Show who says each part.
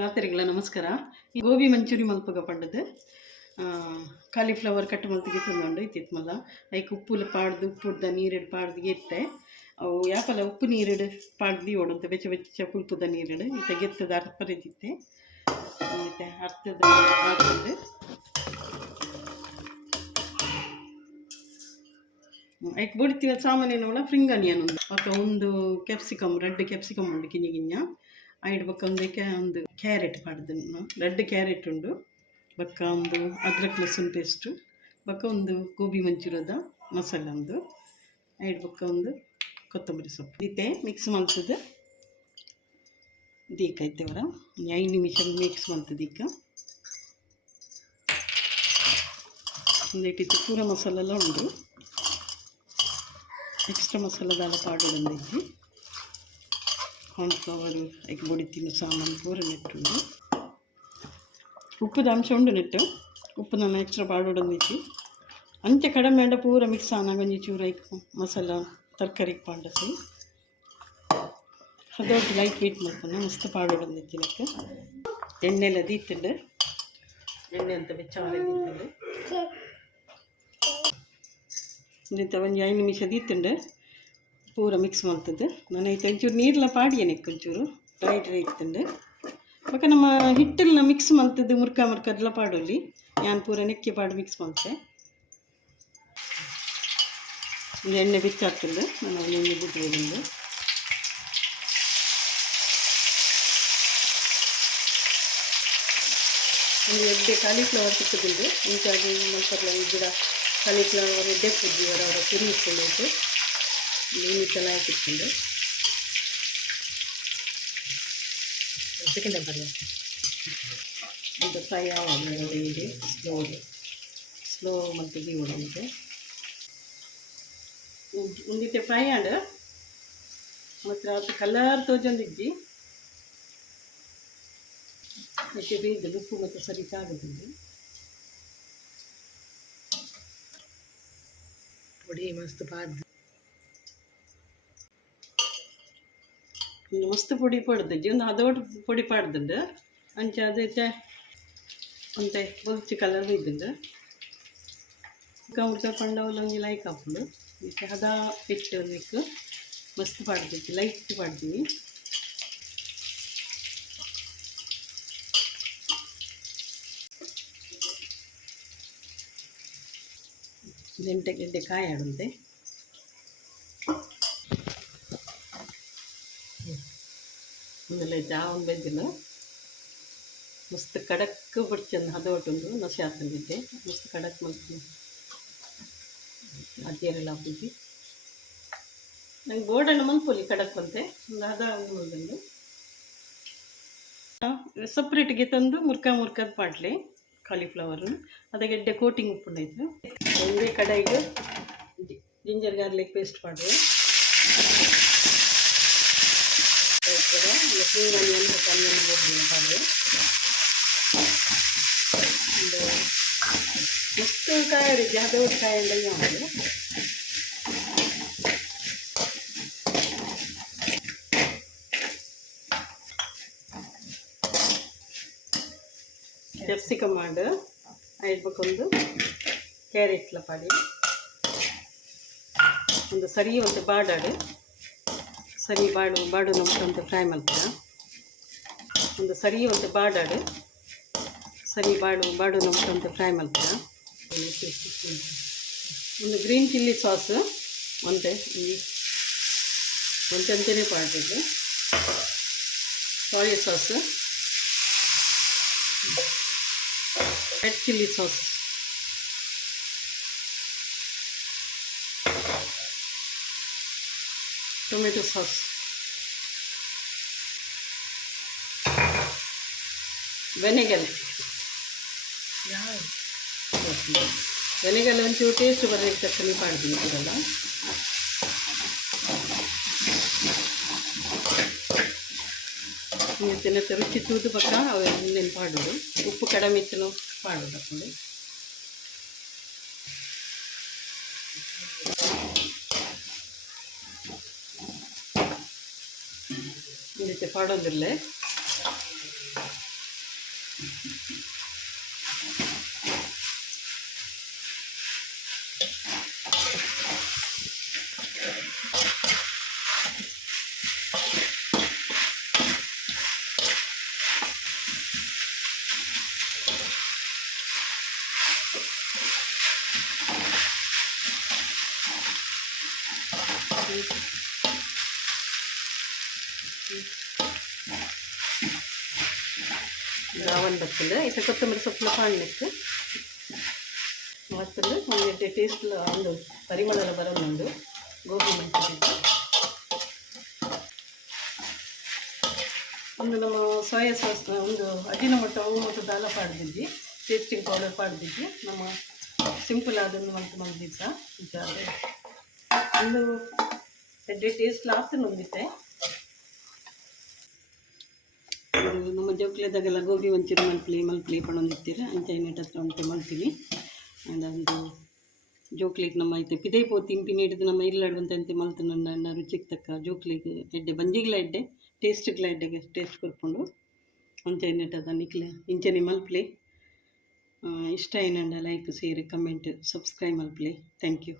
Speaker 1: ಮಾತರಿಗಳ ನಮಸ್ಕಾರ. ಈ ಗೋಬಿ ಮಂಚೂರಿ ಮಲ್ಪಗ ಪಡ್ಡದು ಕಾಲಿಫ್ಲವರ್ ಕಟ್ ಮಲ್ತಿಗೆ ಉಂಡು ಇತ್ತಿತ್ತು ಮಲ್ಲ ಐಕ್ ಉಪ್ಪು ಪಾಡ್ದು ಉಪ್ಪುಡ್ದ ನೀರಿಡು ಪಾಡ್ದು ಎತ್ತೆ. ಅವು ಯಾಪಲ ಉಪ್ಪು ನೀರಿಡು ಪಾಡ್ದು ಓಡಂತ ಬೆಚ್ಚ ಬೆಚ್ಚ ಪುಲ್ಪುದ ನೀರಿಡು. ಇತ್ತ ಗೆತ್ತದ ಅರ್ಪರಿದಿತ್ತೆ ಮತ್ತೆ ಅರ್ಥದ ಹಾಕೊಂಡು ಐಕ್ ಬುಡ್ತಿವ ಸಾಮಾನ್ಯ ಫ್ರಿಂಗ್ ಅನಿಯನ್ ಉಂಡು ಬೊಕ್ಕ ಒಂದು ಕ್ಯಾಪ್ಸಿಕಮ್ ರೆಡ್ ಕ್ಯಾಪ್ಸಿಕಮ್ ಉಂಡು ಕಿಂಜ ಐಡ್ ಬೊಕ್ಕ ಒಂದು ಕ್ಯಾ ಒಂದು ಕ್ಯಾರೆಟ್ ಪಾಡ್ದು ರೆಡ್ ಕ್ಯಾರೆಟ್ ಉಂಡು, ಬೊಕ್ಕ ಒಂದು ಅದ್ರಕ್ ಲಸುನ್ ಪೇಸ್ಟು, ಬೊಕ್ಕ ಒಂದು ಗೋಬಿ ಮಂಚೂರದ ಮಸಾಲ ಒಂದು ಐಡ್ ಬೊಕ್ಕ ಒಂದು ಕೊತ್ತಂಬರಿ ಸೊಪ್ಪು. ಇತ್ತೆ ಮಿಕ್ಸ್ ಮಾಡ್ತದೆ. ದೀಕ ಐತೆ ಅವರ. ಐದು ನಿಮಿಷ ಮಿಕ್ಸ್ ಮಾಡ್ತದೆ ದೀಕ ಒಂದೇಟಿತ್ತು ಪೂರ ಮಸಾಲೆಲ್ಲ ಉಂಡು. ಎಕ್ಸ್ಟ್ರಾ ಮಸಾಲದಾಲ ಪಾಡು ಬಂದಿದ್ದಿ ಕಾರ್ನ್ಫ್ಲವರು ಎಗ್ ಬೊಡಿತಿನ ಸಾಮಾನು ಪೂರ ನೆಟ್ಟುಂಡು ಉಪ್ಪುದ ಅಂಶ ಉಂಡು ನೆಟ್ಟು ಉಪ್ಪು ನಾನು ಎಕ್ಸ್ಟ್ರಾ ಪಾಡು ಬಂದಿದ್ದಿ ಅಂಚೆ ಕಡಿಮೆ ಅಂಡ ಪೂರ ಮಿಕ್ಸ್ ಆನ ಒಂಜಿ ಚೂರ ಐಕ್ ಮಸಾಲ ತರಕಾರಿಗೆ ಪಾಂಡಸಿ ಅದೊಟ್ಟು ಲೈಟ್ ವೇಟ್ ಮಾಡ್ತಾನೆ ಮಸ್ತ್ ಪಾಡು ಬಂದಿದ್ದಿ ಲೆಕ್ಕ ಎಣ್ಣೆ ಎಲ್ಲ ದೀತಂಡು ಎಣ್ಣೆ ಅಂತ ಬೆಚ್ಚ ದೀತಂಡು ಇಂತ ಒಂಜಿ ಐದು ನಿಮಿಷ ದೀತಂಡು ಪೂರ ಮಿಕ್ಸ್ ಮಾಡ್ತದೆ. ನಾನು ಐತೆ ಒಂಚೂರು ಪಾಡಿ ಪಾಡಿಯೇನೆ ಒಂಚೂರು. ಡ್ರೈ ಡ್ರೈ ಇತ್ತಂಡೆ. ಬೊಕ ನಮ್ಮ ಹಿಟ್ಟಲ್ನ ಮಿಕ್ಸ್ ಮಾಡ್ತದೆ, ಮುರ್ಕ ಮುರ್ಕದ್ಲ ಪಾಡೋಲಿ. ನಾನು ಪೂರ ನೆಕ್ಕಿ ಪಾಡು ಮಿಕ್ಸ್ ಮಾಡ್ತೆ. ಒಂದು ಎಣ್ಣೆ ಬಿಚ್ಚಾಗ್ತದೆ ನಾನು ಎಣ್ಣೆ ಬಿದ್ದು ಒಂದು ಎಡ್ಡೆ ಕಾಲಿಫ್ಲವರ್ ಸಿಕ್ಕದಿದ್ದು ಇಂಚಾಗಿ ಮಸಾಲ ಗಿಡ ಕಾಲಿಫ್ಲವರ್ ಎಡ್ಡೆ ಕುದ್ದಿವರ, ಅವರ ಪುರಿ ಇಟ್ಕೊಂಡೈತೆ ಚೆನ್ನಾಗಿ ಇಟ್ಕೊಂಡು ಸೆಕೆಂಡ್ ಬರಲ್ಲ ಇದು ಫ್ರೈ ಆಗಿದೆ ಇದೆ ಸ್ಲೋ ಸ್ಲೋ ಮತ್ತು ದಿ ಉಂಟು ಒಂದಿತ್ತೆ ಫ್ರೈ ಆಂಡ್ ಮತ್ತು ಅದು ಕಲರ್ ತೋಜೊಂದಿಜ್ಜಿ ಮತ್ತೆ ಬೇಯ್ದು ಉಪ್ಪು ಮತ್ತು ಸರಿ ಆಗುದಿಲ್ಲ
Speaker 2: ಪುಡಿ ಮಸ್ತ್ ಪಾಡ್ದು
Speaker 1: ಒಂದು ಮಸ್ತ್ ಪೊಡಿ ಪಡ್ದಿದ್ದಿ ಒಂದು ಅದೋಟ್ ಪೊಡಿ ಪಾಡ್ದುಂಡು ಅಂಚೆ ಅದೈತೆ ಅಂತೆ ಬೊಲ್ಚಿ ಕಲರ್ ಇದ್ದುಂಡು ಕಮ್ಕ ಪಂಡವಲ್ಲ ಒಂಜಿ ಲೈಕ್ ಹಾಕೊಂಡು ಮತ್ತೆ ಹದ ಇಟ್ಟು ಒಂದಿಕ್ಕು ಮಸ್ತ್ ಪಾಡ್ದಿತ್ತು ಲೈಟ್ ಪಾಡ್ತೀವಿ ಗೆಂಟೆ ಗೆಡ್ಡೆ ಕಾಯಿ ಆಡುಂತೆ ಆಮೇಲೆ ಜಾವನ್ ಬೆದ್ದಿಲ್ಲ. ಮಸ್ತ್ ಕಡಕ್ ಬಿಡ್ಚಂದು ಹದೊಟ್ಟುಂಡು ನಸಿ ಹಾಕೊಂಡಿದ್ದೆ ಮಸ್ತ್ ಕಡಕ್ ಮಾಡ್ತೀನಿ ಅದೇರೆಲ್ಲ ಹಾಕಿದ್ವಿ ನಂಗೆ ಬೋರ್ಡನ್ನು ಮಲ್ಪೊಲಿ ಕಡಕ್ ಅಂತೆ ಒಂದು ಹದ ಉಳ್ದಂಡು ಸಪ್ರೇಟ್ಗೆ ತಂದು ಮುರ್ಕ ಮುರ್ಕದ ಪಾಟ್ಲಿ ಕಾಲಿಫ್ಲವರ್ ಅದಕ್ಕೆ ಕೋಟಿಂಗ್ ಉಪ್ಪುಂಡಾಯ್ತು ಒಂದೇ ಕಡಾಯಿಗೆ ಜಿಂಜರ್ ಗಾರ್ಲಿಕ್ ಪೇಸ್ಟ್ ಮಾಡುವ ಸ್ಪ್ರಿಂಗ್ ಆನಿಯನ್ ಮತ್ತು ಆನಿಯನ್ ಮಾಡುವ ಒಂದು ಮಸ್ತ್ ಕಾಯಿ ಹಿಡಿದ್ದೆ ಅದು ಕಾಯಿ ಎಲ್ಲ ಮಾಡೋದು ಕ್ಯಾಪ್ಸಿಕಮ್ ಮಾಡು ಐಡ್ಬೇಕೊಂದು ಕ್ಯಾರೆಟ್ಲ ಪಾಡಿ ಒಂದು ಸರಿ ಒಂದು ಬಾಡಾಡು ಸರಿ ಬಾಡು ಬಾಡು ನಮ್ಗೆ ಫ್ರೈ ಮಾಡ್ತೀರ ಒಂದು ಸರಿ ಒಂದು ಬಾಡಾಡು ಸರಿ ಬಾಡು ಬಾಡು ನಮ್ಗೆ ಫ್ರೈ ಮಾಡ್ತೀರ ಒಂದು ಗ್ರೀನ್ ಚಿಲ್ಲಿ ಸಾಸ್ ಒಂದೆ ಒಂದು ಚಮಚನೇ ಪಾಡ್ಬೇಕು soy sauce red chilli sauce tomato sauce ವೆನೆಗಲ್ ವೆನೆಗಲ್ ಒಂಚೂರು ಟೇಸ್ಟ್ ಬರಲಿಕ್ಕೆ ಚಟ್ನಿ ಮಾಡ್ತೀನಿ ಕೂಡಲ್ಲ ಇವತ್ತಿನ ರುಚಿ ತೂದು ಪಕ್ಕ ಇನ್ನೇನು ಪಾಡೋದು ಉಪ್ಪು ಕಡಿಮೆ ಇತ್ತು ಪಾಡೋದು ಹಾಕೊಂಡು ಇದಕ್ಕೆ ಪಾಡೋದಿಲ್ಲ ರಾವಣ ಬರ್ತದೆ ಇದು ಕೊತ್ತಂಬರಿ ಸೊಪ್ಪು ಕಾಣಲಿಕ್ಕೆ. ಮತ್ತೆ ಒಂದು ಟೇಸ್ಟ್ ಒಂದು ಪರಿಮಳ ಬರೋದೊಂದು ಗೋಬಿ ಮಂಚೂರಿ ಒಂದು ನಮ್ಮ ಸೋಯಾ ಸಾಸ್ ಒಂದು ಅಜಿನಮೊಟ್ಟ ಅವು ಮತ್ತು ದಾಲ ಪಾಡ್ದಿದ್ವಿ ಟೇಸ್ಟಿಂಗ್ ಪೌಡರ್ ಪಾಡ್ದಿದ್ವಿ. ನಮ್ಮ ಸಿಂಪಲ್ ಅದನ್ನು ಮಂತು ಮಂದಿದ್ದ ಒಂದು, ಎಡ್ಡೆ ಟೇಸ್ಟ್ ಲಾಸ್ಟ್ ನೊಂದಿತ್ತೆ ಇದು ನಮ್ಮ ಜೋಕ್ಲೆದಾಗೆಲ್ಲ ಗೋಬಿ ಒಂಚೂರು ಮಲ್ಪಲಿ ಮಲ್ಪಲಿ ಪಣೊಂದಿತ್ತೀರ ಅಂಚೈನೇಟ್ ಹತ್ರ ಉಂಟು ಮಲ್ತೀವಿ ಅದೊಂದು ಜೋಕ್ಲಿಗೆ ನಮ್ಮ ಐತೆ ಪಿದೇ ಪೋ ತಿಂಪಿ ಹಿಡಿದು ನಮ್ಮ ಇಲ್ಲಾಡುವಂತ ಅಂತೆ ಮಲ್ತು ನನ್ನ ನನ್ನ ರುಚಿಗೆ ತಕ್ಕ ಜೋಕ್ಲಿಗೆ ಎಡ್ಡೆ ಬಂಜಿಗ್ಲ ಎಡ್ಡೆ, ಟೇಸ್ಟ್ಗಳ ಎಡ್ಡೆಗೆ ಟೇಸ್ಟ್ ಕೊರ್ಕೊಂಡು ಅಂಚ ಇನ್ನಿಟ್ಟು ಅದ ನಿಕ್ಲ, ಇಂಚನೆ ಮಲ್ಪಲಿ. ಇಷ್ಟ ಏನಂಡ ಲೈಕ್ ಸೇರಿ ಕಮೆಂಟ್ ಸಬ್ಸ್ಕ್ರೈಬ್ ಮಲ್ಪಲಿ. Thank you